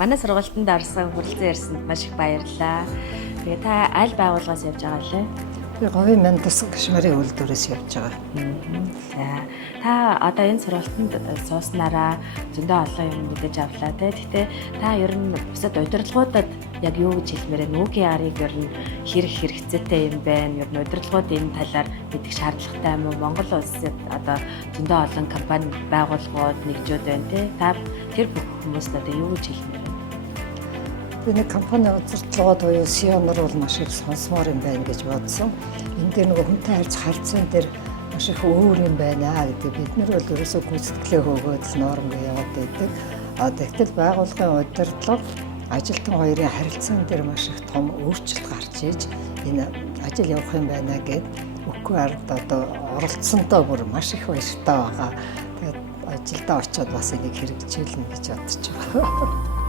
Манай сургалтанд орсон хүрэлцэн ярьсанд маш их баярлалаа. Тэгээ та аль байгууллагаас явж байгаа лээ? Би говийн манд тусгай гашмарын үйлдвэрээс явж байгаа. За та одоо энэ сургалтанд сууснараа зөндөө олон юм мэдэж авлаа тий. Гэхдээ та ер нь бусад удирдлагуудад яг юу гэж хэлмээр вэ? OKR-ыг ер нь хэрэгцээтэй юм байна. Ер нь удирдлагууд энэ талаар мэдэх шаардлагатай юм уу? Монгол улсад одоо зөндөө олон компани байгууллагууд нэгжүүд байна тий. Та тэр бүх хүмүүст одоо юу гэж хэлмээр вэ? Би компани удирдлагууд буюу CEO нар бол маш их сонсомоор юм байна гэж бодсон. Энд дээр нөгөө хүнтэй харилцаан дээр маш их өөр юм байна гэдэг бид нар бол ерөөсөө гүйцэтгэлээ хөөгөөд л нормыг яваад байдаг. Тэгтэл байгууллагын удирдлага ажилтан хоёрын харилцаан дээр маш их том өөрчлөлт гарч иж энэ ажил явах юм байна гэд үгүй ард одоо оролцсондоо бүр маш их баяртай байгаа. Тэгээд ажилдаа очиод бас энийг хэрэгжүүлнэ гэж бодож байгаа.